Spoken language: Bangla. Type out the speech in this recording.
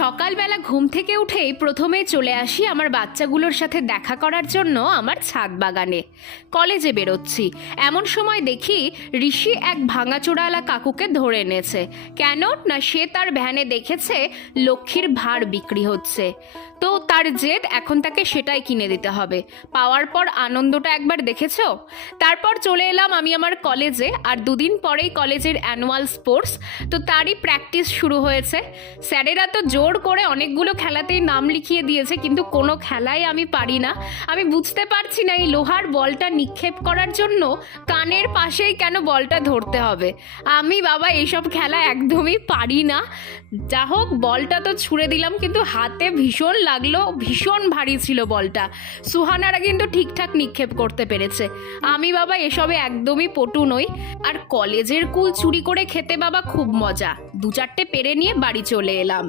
সকালবেলা ঘুম থেকে উঠেই প্রথমেই চলে আসি আমার বাচ্চাগুলোর সাথে দেখা করার জন্য আমার ছাদ বাগানে। কলেজে বেরোচ্ছি, এমন সময় দেখি ঋষি এক ভাঙাচোরাওয়ালা কাকুকে ধরে এনেছে। কেন না, সে তার ভ্যানে দেখেছে লক্ষ্মীর ভাঁড় বিক্রি হচ্ছে, তো তার জেদ এখন তাকে সেটাই কিনে দিতে হবে। পাওয়ার পর আনন্দটা একবার দেখেছো। তারপর চলে এলাম আমি আমার কলেজে, আর দুদিন পরেই কলেজের অ্যানুয়াল স্পোর্টস, তো তারই প্র্যাকটিস শুরু হয়েছে। স্যারেরা তো জোর করে অনেকগুলো খেলাতেই নাম লিখিয়ে দিয়েছে, কিন্তু কোনো খেলাই আমি পারি না। আমি বুঝতে পারছি না এই লোহার বলটা নিক্ষেপ করার জন্য কানের পাশেই কেন বলটা ধরতে হবে। আমি বাবা এইসব খেলা একদমই পারি না। যা হোক, বলটা তো ছুঁড়ে দিলাম, কিন্তু হাতে ভীষণ লাগলো, ভীষণ ভারী ছিল বলটা। সুহানারা কিন্তু ঠিকঠাক নিক্ষেপ করতে পেরেছে। আমি বাবা এসবে একদমই পটু নই। আর কলেজের কুল চুরি করে খেতে বাবা খুব মজা। 2-4টে পেরে নিয়ে বাড়ি চলে এলাম।